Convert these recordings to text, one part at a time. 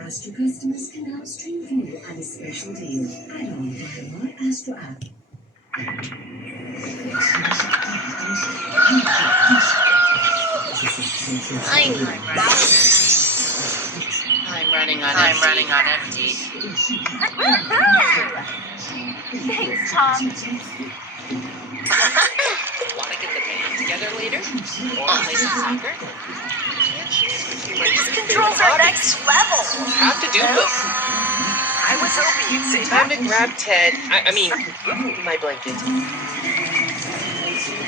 Astro customers can now stream view at a special deal. Add-on via My Astro app. I'm running on empty. Thanks, Tom. Want to get the band together later? Or play some soccer? These controls are next level. Have to do this. I was hoping you'd say Time that. to grab Ted. I mean, my blanket.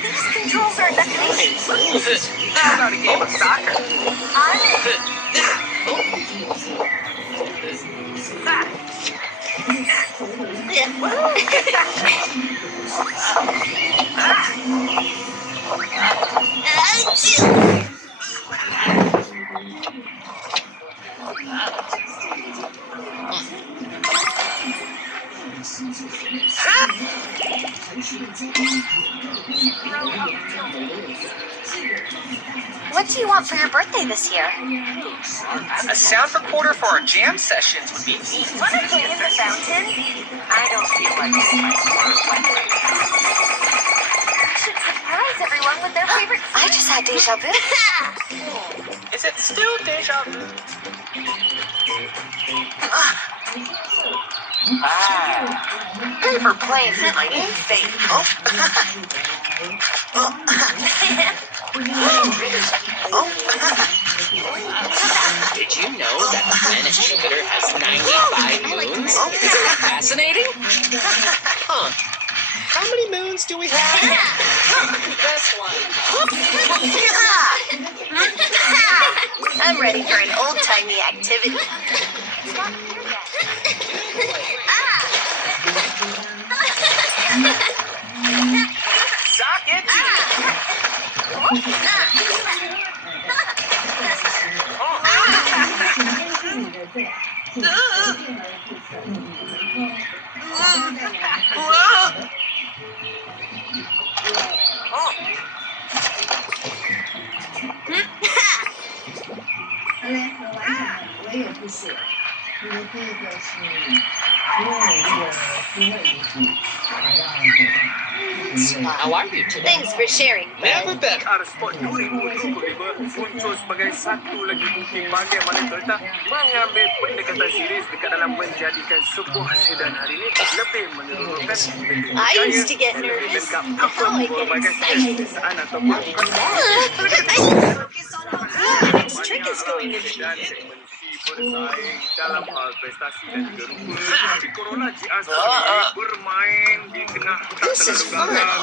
These controls are next level. How about a game of soccer? I'm in. What do you want for your birthday this year? A sound recorder for our jam sessions would be neat. Want to play in the fountain? I don't feel like getting my water wet right now. You should surprise everyone with their favorite food. I just had deja vu. Is it still deja vu? Paper planes is my new fave. Did you know that the planet Jupiter has 95 moons? Isn't that fascinating? Huh. How many moons do we have? Best one. I'm ready for an old-timey activity. Sock it! How are you today? Thanks for sharing. Never better. Sport 2025 muncul sebagai satu lagi bukti bagai mana Toyota mengambil pendekatan serius dekat dalam menjadikan sebuah sedan hari ini lebih menyeluruhkan, lebih I berjaya, used to get lebih nervous. lengkap Now I get berbagai excited. kebiasaan ataupun Focus on how good my next trick is going to be. dan teknologi bersaing dalam hal prestasi dan juga rupa. Tapi Corolla GR sendiri bermain di tengah tak terlalu garang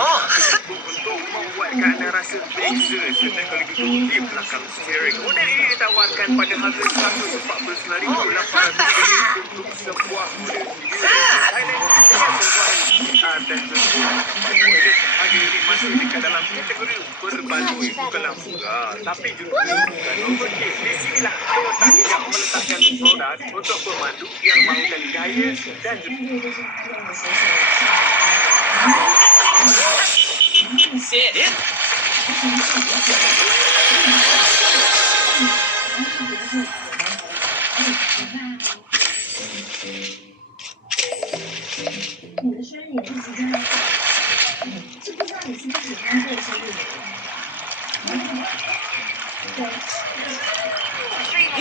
untuk membuatkan anda rasa beza serta sekaligus di belakang steering. Model ini ditawarkan pada harga RM149,800 untuk sebuah model Thailand dengan sentuhan GR dan bersuara. Harga ini masih dekat dalam kategori berbaloi, bukanlah murah, tapi juga bukan overkill. Di sinilah Toyota yang meletakkan produk untuk pemandu yang mahukan gaya dan juga Sit in.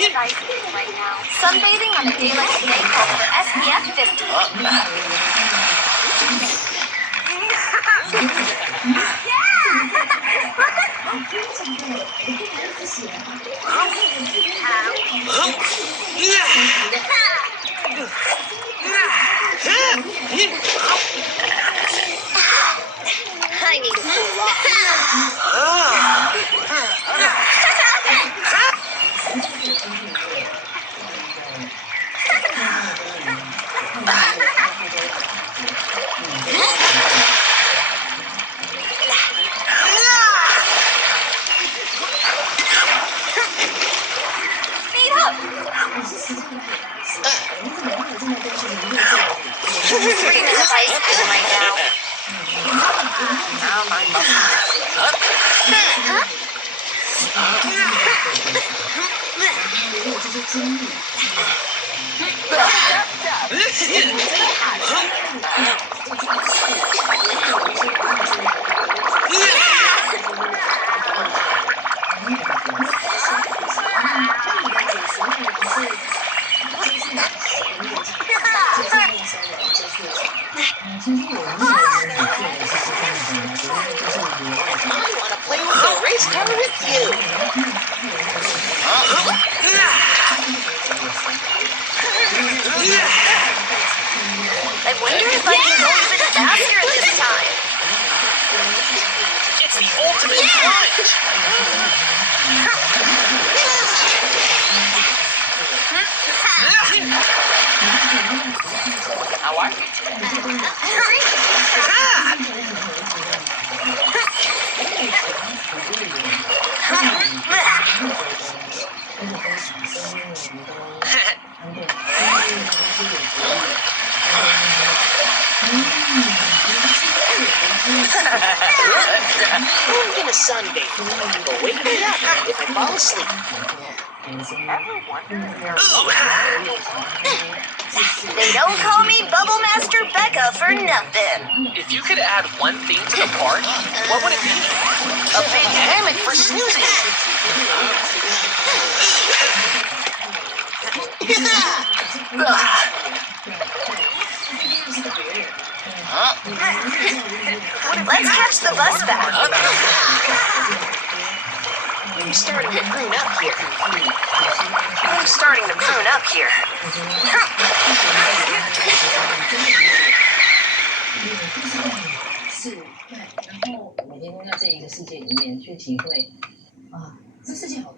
Right now. Sunbathing on a day like today calls for SPF 50. I need to cool off. Speed up! Pretty ice cream right now. 没有这些经历。I want to play with the race car with you. I wonder if I can go even faster this time. It's the ultimate plunge. How are you today? I'm gonna sunbathe, but wake me up if I fall asleep. Ever wonder if there They don't call me Bubble Master Becca for nothing. If you could add one thing to the park, what would it be? A big hammock for snoozing. Let's catch the bus back. I'm starting to prune up here. I'm starting to prune up here. 是，对，然后每天都在这一个世界里面去体会啊，这世界好大。